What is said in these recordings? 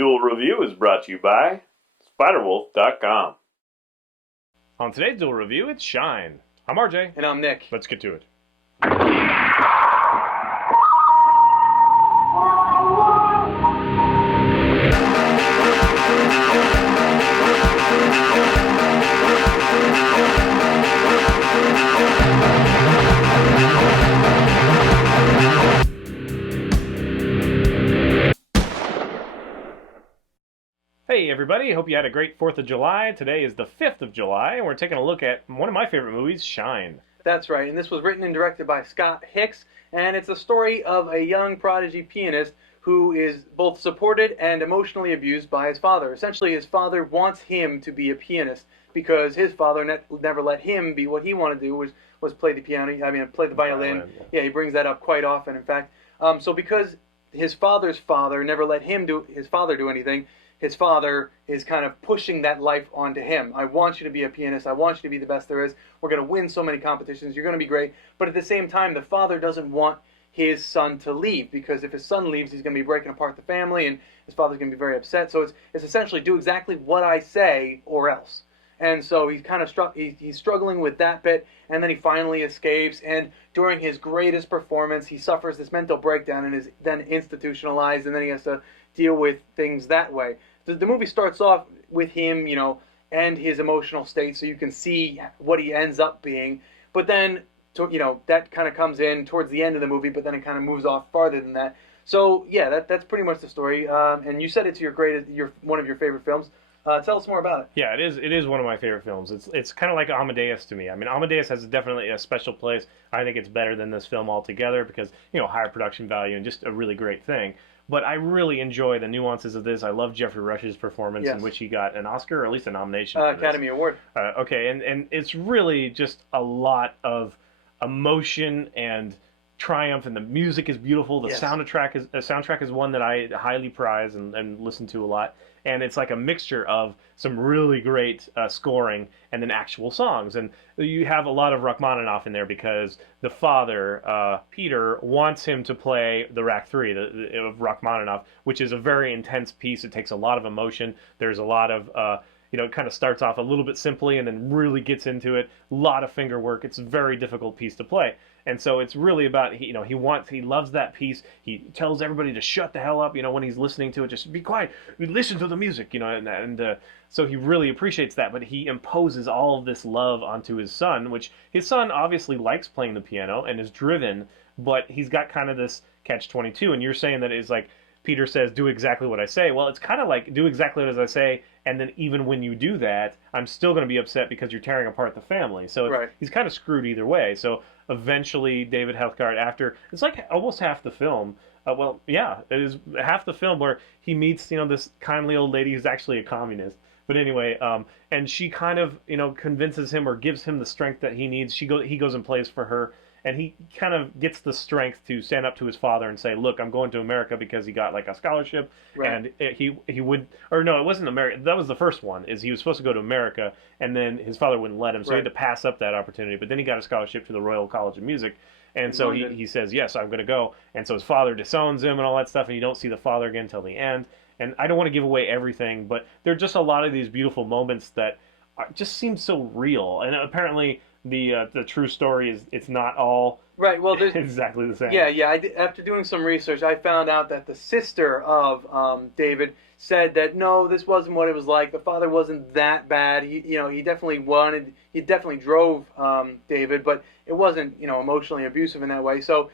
Duel Review is brought to you by SpiderWolf.com. On today's Duel Review, it's Shine. I'm RJ. And I'm Nick. Let's get to it. Hey everybody, hope you had a great 4th of July. Today is the 5th of July, and we're taking a look at one of my favorite movies, Shine. That's right, and this was written and directed by Scott Hicks, and it's a story of a young prodigy pianist who is both supported and emotionally abused by his father. Essentially, his father wants him to be a pianist because his father never let him be what he wanted to do, was play the piano, play the violin. Yeah, he brings that up quite often, in fact. So because his father's father never let his father do anything, his father is kind of pushing that life onto him. I want you to be a pianist. I want you to be the best there is. We're going to win so many competitions. You're going to be great. But at the same time, the father doesn't want his son to leave, because if his son leaves, he's going to be breaking apart the family, and his father's going to be very upset. So it's essentially do exactly what I say or else. And so he's kind of he's struggling with that bit, and then he finally escapes. And during his greatest performance, he suffers this mental breakdown and is then institutionalized, and then he has to deal with things that way. The movie starts off with him, and his emotional state, so you can see what he ends up being. But then, that kind of comes in towards the end of the movie, but then it kind of moves off farther than that. So yeah, that's pretty much the story. And you said it's one of your favorite films. Tell us more about it. Yeah, it is one of my favorite films. It's kind of like Amadeus to me. I mean, Amadeus has definitely a special place. I think it's better than this film altogether because, higher production value and just a really great thing. But I really enjoy the nuances of this. I love Jeffrey Rush's performance, in which he got an Oscar, or at least a nomination for Academy Award. Okay, and it's really just a lot of emotion and triumph, and the music is beautiful. The soundtrack is one that I highly prize and listen to a lot. And it's like a mixture of some really great scoring and then actual songs. And you have a lot of Rachmaninoff in there because the father, Peter, wants him to play the Rach 3 of Rachmaninoff, which is a very intense piece. It takes a lot of emotion. There's a lot of, it kind of starts off a little bit simply and then really gets into it. A lot of finger work. It's a very difficult piece to play. And so it's really about, he loves that piece. He tells everybody to shut the hell up, when he's listening to it, just be quiet, listen to the music, so he really appreciates that, but he imposes all of this love onto his son, which his son obviously likes playing the piano and is driven, but he's got kind of this catch-22, and you're saying that it's like, Peter says, do exactly what I say. Well, it's kind of like, do exactly as I say, and then even when you do that, I'm still going to be upset because you're tearing apart the family. So he's kind of screwed either way. So eventually, David Helfgart, after, it's like almost half the film, it is half the film where he meets, this kindly old lady who's actually a communist. But anyway, and she kind of, convinces him or gives him the strength that he needs. He goes and plays for her. And he kind of gets the strength to stand up to his father and say, look, I'm going to America because he got like a scholarship. Right. And he would, or no, it wasn't America. That was the first one, is he was supposed to go to America, and then his father wouldn't let him. So he had to pass up that opportunity. But then he got a scholarship to the Royal College of Music. And so he says, yes, I'm going to go. And so his father disowns him and all that stuff. And you don't see the father again until the end. And I don't want to give away everything, but there are just a lot of these beautiful moments that just seem so real. And apparently the true story is it's not all exactly the same. Yeah. After doing some research, I found out that the sister of David said that no, this wasn't what it was like. The father wasn't that bad. He definitely drove David, but it wasn't emotionally abusive in that way. So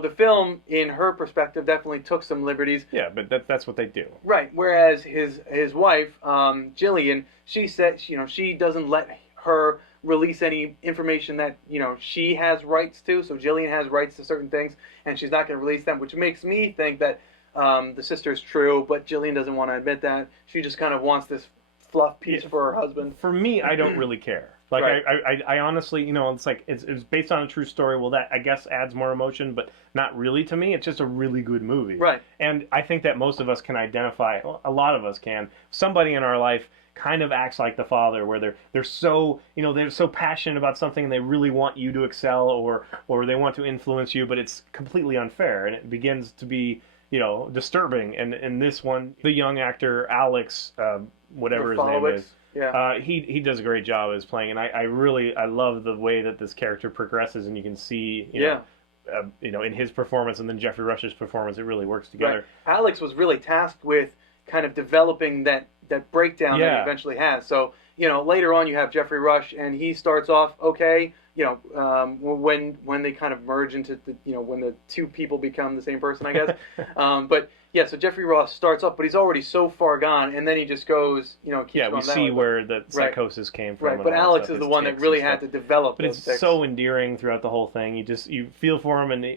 the film, in her perspective, definitely took some liberties. Yeah, but that's what they do. Right. Whereas his wife, Jillian, she said she doesn't let her release any information that she has rights to. So Jillian has rights to certain things, and she's not going to release them, which makes me think that the sister's true, but Jillian doesn't want to admit that. She just kind of wants this fluff piece for her husband. For me, I don't really care. Like I honestly, it's like it's based on a true story. Well, that I guess adds more emotion, but not really to me. It's just a really good movie. Right. And I think that most of us can identify. Well, a lot of us can. Somebody in our life kind of acts like the father, where they're so they're so passionate about something and they really want you to excel, or they want to influence you, but it's completely unfair, and it begins to be disturbing. And in this one, the young actor Alex, whatever his name is, yeah. he does a great job as playing, and I love the way that this character progresses, and you can see in his performance and then Jeffrey Rush's performance, it really works together. Right. Alex was really tasked with kind of developing that breakdown that he eventually has. So later on you have Jeffrey Rush, and he starts off okay. When they kind of merge into when the two people become the same person, I guess. But yeah, so Jeffrey Ross starts off, but he's already so far gone, and then he just goes, keeps we going see where the psychosis came from. Right, but Alex is the one that really had to develop. But it's so endearing throughout the whole thing. You feel for him, and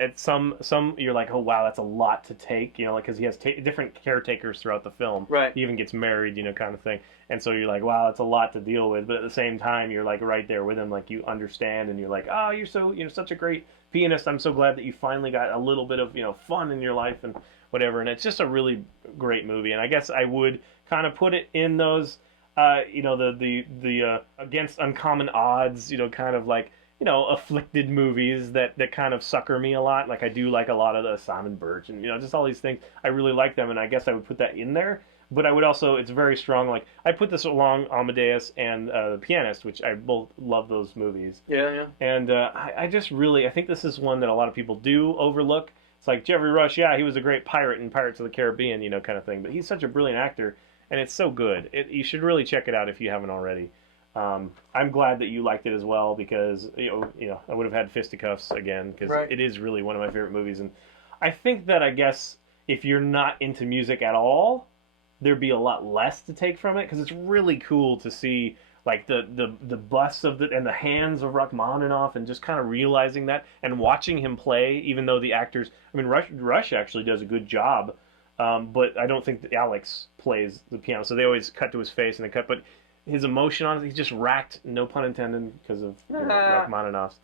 at some you're like, oh wow, that's a lot to take, because he has different caretakers throughout the film. Right. He even gets married, kind of thing. And so you're like, wow, that's a lot to deal with. But at the same time, you're like right there with him, like you understand, and you're like, oh, you're so such a great pianist. I'm so glad that you finally got a little bit of fun in your life and whatever. And it's just a really great movie. And I guess I would kind of put it in those, the against uncommon odds, kind of like afflicted movies that kind of sucker me a lot. Like I do like a lot of the Simon Birch and just all these things. I really like them, and I guess I would put that in there. But I would also, it's very strong. Like I put this along Amadeus and The Pianist, which I both love those movies. Yeah. And I just really, I think this is one that a lot of people do overlook. It's like Jeffrey Rush, yeah, he was a great pirate in Pirates of the Caribbean, kind of thing. But he's such a brilliant actor, and it's so good. You should really check it out if you haven't already. I'm glad that you liked it as well, because I would have had fisticuffs again, because it is really one of my favorite movies. And I think that, I guess, if you're not into music at all, there'd be a lot less to take from it, because it's really cool to see like the busts of and the hands of Rachmaninoff, and just kind of realizing that and watching him play, even though the actors, Rush actually does a good job, but I don't think that Alex plays the piano, so they always cut to his face and they cut, but his emotion on it, he's just racked, no pun intended, because of Rachmaninoff's.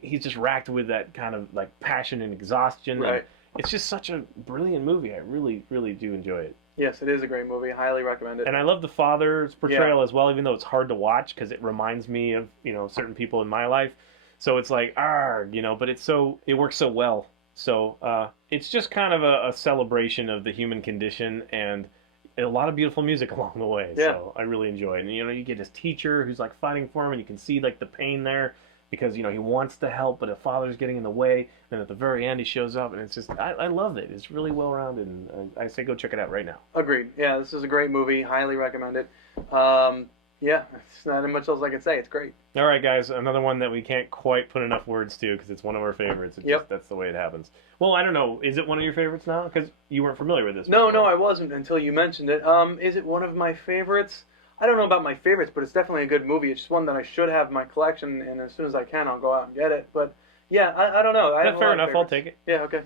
He's just racked with that kind of like passion and exhaustion. Right. And it's just such a brilliant movie. I really, really do enjoy it. Yes, it is a great movie. I highly recommend it. And I love the father's portrayal as well, even though it's hard to watch because it reminds me of certain people in my life. So it's like but it works so well. So it's just kind of a celebration of the human condition, and a lot of beautiful music along the way. Yeah. So I really enjoy it. And you get his teacher who's like fighting for him, and you can see like the pain there, because he wants to help, but the father's getting in the way. Then at the very end he shows up, and it's just I love it. It's really well rounded, and I say go check it out right now. Agreed. Yeah, this is a great movie. Highly recommend it. Yeah, there's not much else I can say. It's great. All right, guys, another one that we can't quite put enough words to because it's one of our favorites. That's the way it happens. Well, I don't know. Is it one of your favorites now? Because you weren't familiar with this before. No, I wasn't until you mentioned it. Is it one of my favorites? I don't know about my favorites, but it's definitely a good movie. It's just one that I should have in my collection, and as soon as I can, I'll go out and get it. But yeah, I don't know. That's fair enough. I'll take it. Yeah, okay.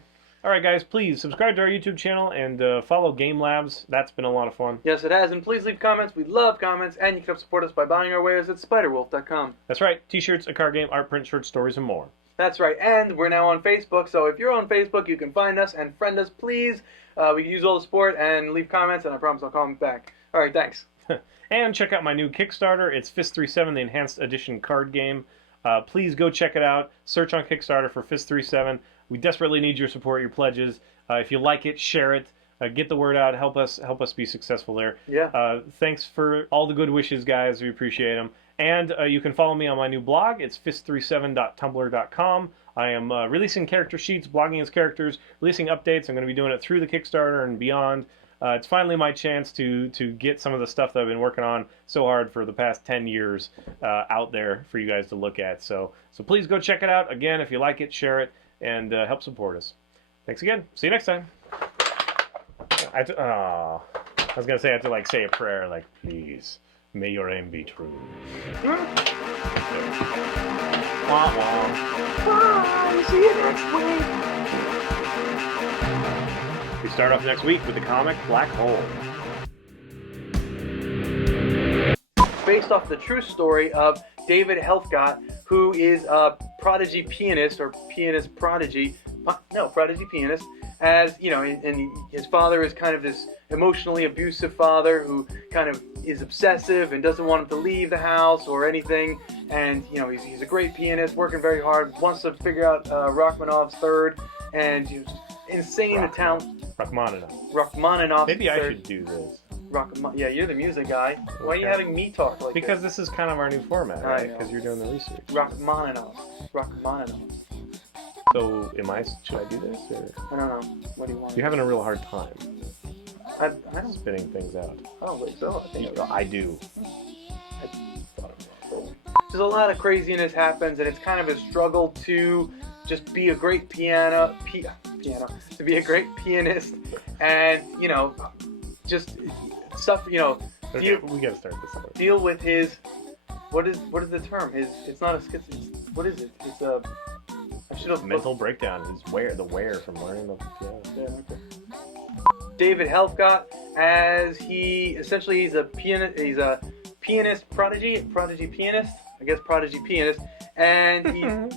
All right, guys, please subscribe to our YouTube channel and follow Game Labs. That's been a lot of fun. Yes, it has. And please leave comments. We love comments. And you can help support us by buying our wares at spiderwolf.com. That's right. T-shirts, a card game, art print, short stories, and more. That's right. And we're now on Facebook. So if you're on Facebook, you can find us and friend us, please. We can use all the support and leave comments, and I promise I'll comment back. All right, thanks. And check out my new Kickstarter. It's Fist 37, the Enhanced Edition card game. Please go check it out. Search on Kickstarter for Fist 37. We desperately need your support, your pledges. If you like it, share it. Get the word out. Help us be successful there. Yeah. Thanks for all the good wishes, guys. We appreciate them. And you can follow me on my new blog. It's fist37.tumblr.com. I am releasing character sheets, blogging as characters, releasing updates. I'm going to be doing it through the Kickstarter and beyond. It's finally my chance to get some of the stuff that I've been working on so hard for the past 10 years out there for you guys to look at. So please go check it out. Again, if you like it, share it, and help support us. Thanks again. See you next time. I was going to say I have to say a prayer, like, please, may your aim be true. Wah, wah. Bye. See you next week. We start off next week with the comic Black Hole. Based off the true story of David Helfgott, who is a prodigy pianist, or pianist prodigy. Prodigy pianist. As you know, and his father is kind of this emotionally abusive father who kind of is obsessive and doesn't want him to leave the house or anything. And he's a great pianist, working very hard, wants to figure out Rachmaninoff's third, and insane talent. Rachmaninoff. Maybe I should do this. Yeah, you're the music guy. Why are you having me talk like because this is kind of our new format, right? Because you're doing the research. Rachmaninoff. So, should I do this, or? I don't know. What do you want? You're having a real hard time. I don't spitting things out. I don't think so. I do. There's a lot of craziness happens, and it's kind of a struggle to just be a great to be a great pianist, and just suffer. Okay, we gotta start this over. Deal with his. What is the term? It's not a what is it? It's a. I should have mental breakdown. The wear from learning the piano. Yeah, okay. David Helfgott, as he's a pianist. He's a pianist prodigy pianist. I guess prodigy pianist, and he's.